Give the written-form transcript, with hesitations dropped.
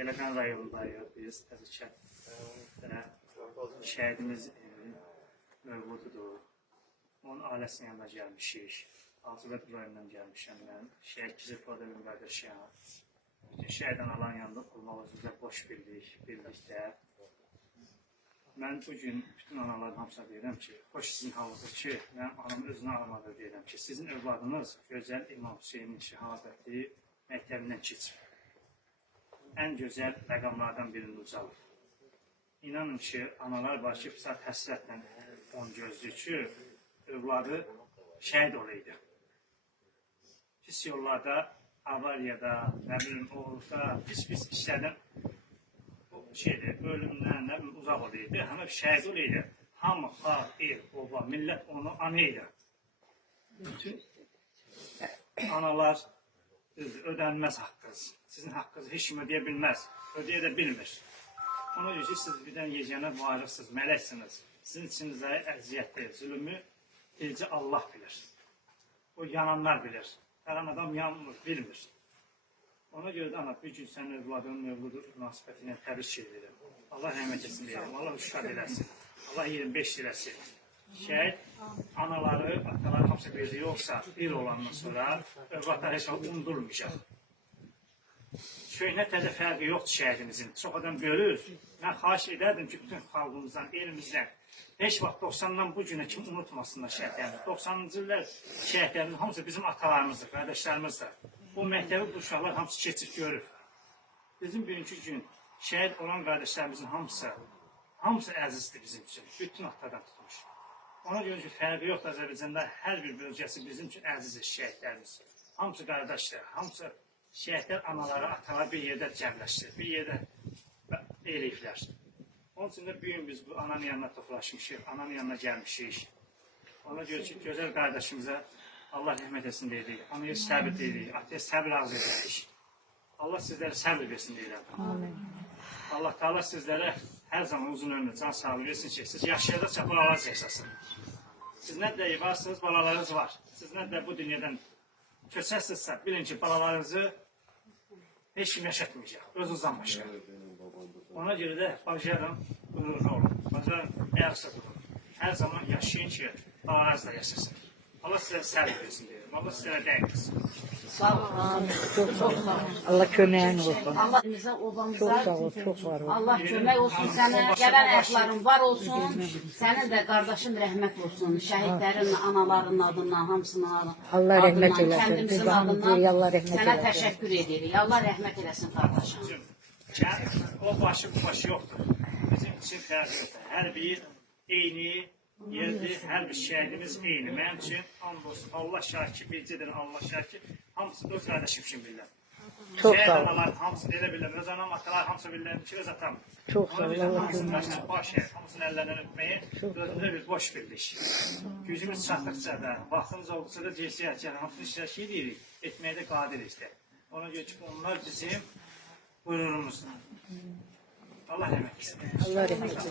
Beyləqan rayonundayıq biz, Təzəkətdə şəhidimiz mövlududur. Onun ailəsinin yanına gəlmişik. Azəbət rayonundan gəlmişəm mən. Şəhid Kizilfada min qardaşıyam. Bütün şəhid anaların yanında qurmaq özümüzə boş bildikdə. Mən bugün bütün anaların hamısına deyirəm ki, xoş sizin halınızdır ki, mən anamın özünə almadır deyirəm ki, sizin övladınız gözəl İmam Hüseynin şəhadəti məktəbindən keçir. Ən gözəl rəqamlardan birini ucalır. İnanın ki, analar var ki, saat həsrətlə onu gözləyir ki, övladı şəhid olaydı. Pis yollarda, avariyada, nə bilim, oğulda, pis işlərdən ölümdən uzaq olaydı. Həmə şəhid olaydı. Hamı, xalq, el, oba, millət onu anaydı. Bütün analar ödənməz haqqınız. Sizin haqqınızı heç kim ödeyə bilməz. Ödeyə də bilmir. Ona görə ki, siz birdən yeganə varıqsınız, mələksiniz. Sizin içinizə əziyyətdir, zülümü elcə Allah bilir. O yananlar bilir. Hər an adam yanmır, bilmir. Ona görə də ana, bir gün sənin övladının mövludu münasibəti ilə təbrik edirəm. Allah rəhmət etsin deyirəm, Allah uşaq eləsin, Allah 25 eləsin. Şəhid anaları, ataları hamısı birliyi olsa, bir olandan sonra övladlar heç vaxt unudulmayacaq. Köhnə təzə fərqi yoxdur şəhidimizin. Çox adam görür. Mən xahiş edərdim ki, bütün xalqımızdan, elimizdən heç vaxt 90-dan bu günə kim unutmasınlar şəhidlərimiz. 90-cı illər şəhidlərimiz hamısı bizim atalarımızdır, qardaşlarımızdır. Bu məktəbi bu uşaqlar hamısı keçib görür. Bizim bugünkü gün şəhid olan qardaşlarımızın hamısı əzizdir bizim üçün. Bütün atadan tutmuş. Ona görə ki, fərqi yoxdur Azərbaycanda hər bir bölgəsi bizim üçün əzizdir şəhidlərimiz. Hamısı qardaşdır, hamısı şəhidlər anaları, ataları bir yerdə cəmləşdir, bir yerdə eləyiblər. Onun üçün də bugün biz bu ananın yanına toplaşmışıq, ananın yanına gəlmişik. Ona görə ki, gözəl qardaşımıza Allah rəhmət etsin deyirik, anaya səbir deyirik, ataya səbir arz edirik. Allah sizlərə səbir versin deyirəm. Allah Teala sizlərə hər zaman uzun ömrü, can sağlığı versin ki, siz yaşayacaqsa balalarınız yaşasın. Siz nə də varsınız, balalarınız var. Siz nə də bu dünyadan köçərsizsə, bilin ki, balalarınızı heç kim yaşatmayacaq, özünüzdən başqa. Ona görə də bacarın, qürurlu olun, bacarın, ayaqsa durun. Hər zaman yaşayın ki, balalarınız da yaşasın. Allah sizə səbir versin deyirəm, Allah sizlərə dəyməsin. Sağ olun. Çok sağ ol. Allah köməyin olsun. Allah bize obamıza Çok sağ ol, çok var ol. Allah kömək olsun sənə, gələn ayaqların var olsun, sənin də qardaşın rəhmət olsun, şəhidlərin, anaların adından, hamısının adından, Allah rəhmət eləsin. kəndimizin Biz adından Allah rəhmət sənə eləsin. təşəkkür edirik. Allah rəhmət eləsin qardaşım. O başı bu başı yoxdur. Bizim için fərqi yoxdur. Hər bir eyni yerdir, hər bir şəhidimiz eyni. Mənim üçün andolsun, Allah şahid, bircidir, Allah şahid, hamısı öz qardaşım kimi bilirlər. Çok sağ ol. Şəhid analar hamısı elə bilirlər, öz anam, atalar hamısı bilirlər ki, öz atam. Çok sağ ol. Ona görə Allah hamısının köməyin başına baş əyir, hamısının əllərindən öpməyi özümüzə bir boş bildik. Gücümüz çatdıqca da, vaxtımız olduqca da cinsiyət, hamısını işləşik deyirik, etməyə də qadiriz də. Ona görə ki, onlar bizim buyruğumuzdur. Allah rəhmət etsin. Allah rəhmət eləsin.